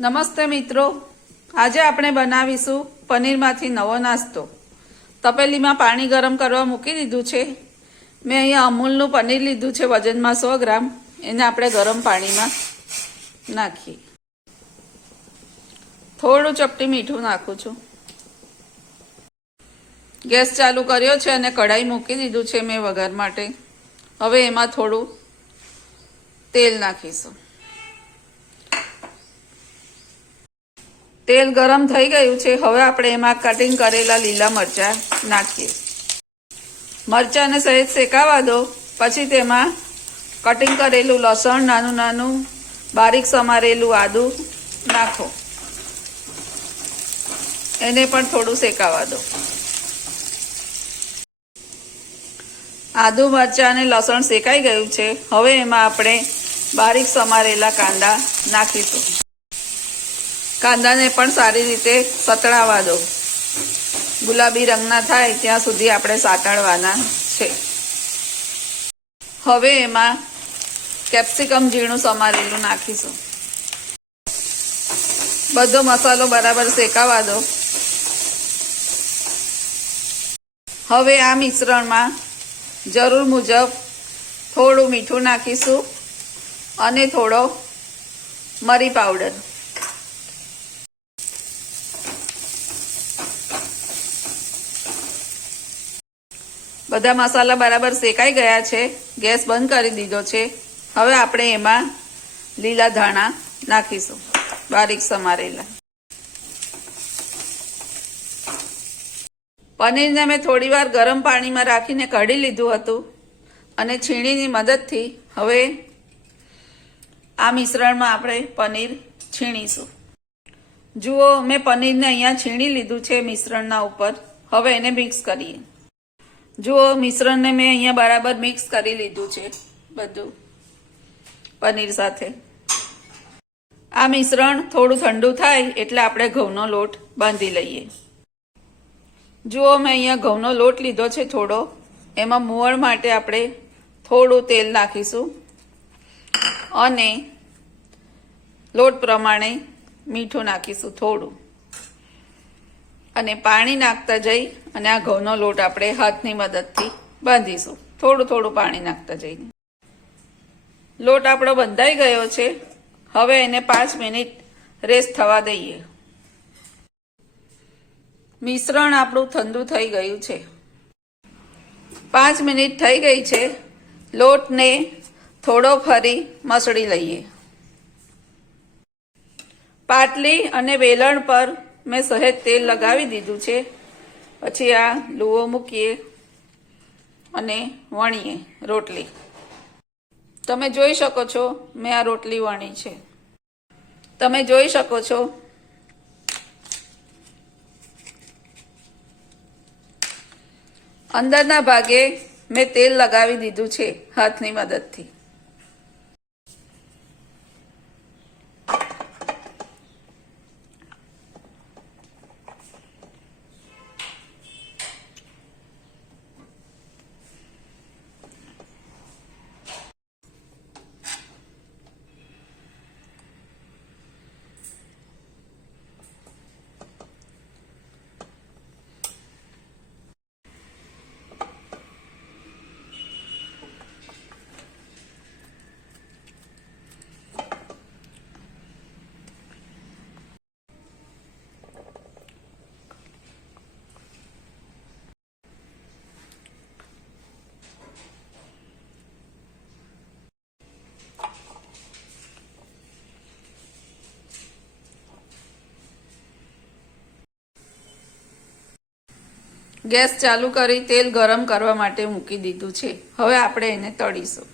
નમસ્તે મિત્રો, આજે આપણે બનાવીશું પનીરમાંથી નવો નાસ્તો। તપેલીમાં પાણી ગરમ કરવા મૂકી દીધું છે। મેં અહીંયા અમૂલનું પનીર લીધું છે વજનમાં 100 ગ્રામ। એને આપણે ગરમ પાણીમાં નાખીએ। થોડું ચપટી મીઠું નાખું છું। ગેસ ચાલુ કર્યો છે અને કઢાઈ મૂકી દીધું છે મેં વઘાર માટે। હવે એમાં થોડું તેલ નાખીશું। તેલ ગરમ થઈ ગયું છે। હવે આપણે એમાં કટિંગ કરેલા લીલા મરચાં નાખીએ। મરચાંને સહેજ શેકાવા દો, પછી તેમાં કટિંગ કરેલું લસણ, નાનું નાનું બારીક સમારેલું આદું નાખો। એને પણ થોડું શેકાવા દો। આદુ, મરચાં અને લસણ શેકાઈ ગયું છે। હવે એમાં આપણે બારીક સમારેલા કાંદા નાખીશું। કાંદાને પણ સારી રીતે સતળાવા દો। ગુલાબી રંગના થાય ત્યાં સુધી આપણે સાતળવાના છે। હવે એમાં કેપ્સિકમ ઝીણું સમારેલું નાખીશું। બધો મસાલો બરાબર શેકાવા દો। હવે આ મિશ્રણમાં જરૂર મુજબ થોડું મીઠું નાખીશું અને થોડો મરી પાવડર। બધા મસાલા બરાબર શેકાઈ ગયા છે। ગેસ બંધ કરી દીધો છે। હવે આપણે એમાં લીલા ધાણા નાખીશું, બારીક સમારેલા। પનીરને મેં થોડી વાર ગરમ પાણીમાં રાખીને કાઢી લીધું હતું અને છીણીની મદદથી હવે આ મિશ્રણમાં આપણે પનીર છીણીશું। જુઓ, મેં પનીરને અહીંયા છીણી લીધું છે મિશ્રણના ઉપર। હવે એને મિક્સ કરીએ। જુઓ, મિશ્રણને મેં અહીંયા બરાબર મિક્સ કરી લીધું છે બધું પનીર સાથે। આ મિશ્રણ થોડું ઠંડુ થાય એટલે આપણે ઘઉંનો લોટ બાંધી લઈએ। જુઓ, મેં અહીંયા ઘઉંનો લોટ લીધો છે થોડો। એમાં મોવણ માટે આપણે થોડું તેલ નાખીશું અને લોટ પ્રમાણે મીઠું નાખીશું થોડું, અને પાણી નાખતા જઈ અને આ ઘઉંનો લોટ આપણે હાથની મદદથી બાંધીશું, થોડું થોડું પાણી નાખતા જઈને। લોટ આપણો બંધાઈ ગયો છે। હવે એને 5 મિનિટ રેસ્ટ થવા દઈએ। મિશ્રણ આપણું ઠંડુ થઈ ગયું છે। 5 મિનિટ થઈ ગઈ છે। લોટને થોડો ફરી મસળી લઈએ। પાટલી અને વેલણ પર મેં સહેજ તેલ લગાવી દીધું છે। પછી આ લુઓ મૂકીએ અને વણીએ રોટલી। તમે જોઈ શકો છો મેં આ રોટલી વણી છે। તમે જોઈ શકો છો અંદરના ભાગે મેં તેલ લગાવી દીધું છે હાથની મદદથી। ગેસ ચાલુ કરી તેલ ગરમ કરવા માટે મૂકી દીધું છે। હવે આપણે એને તળીશું।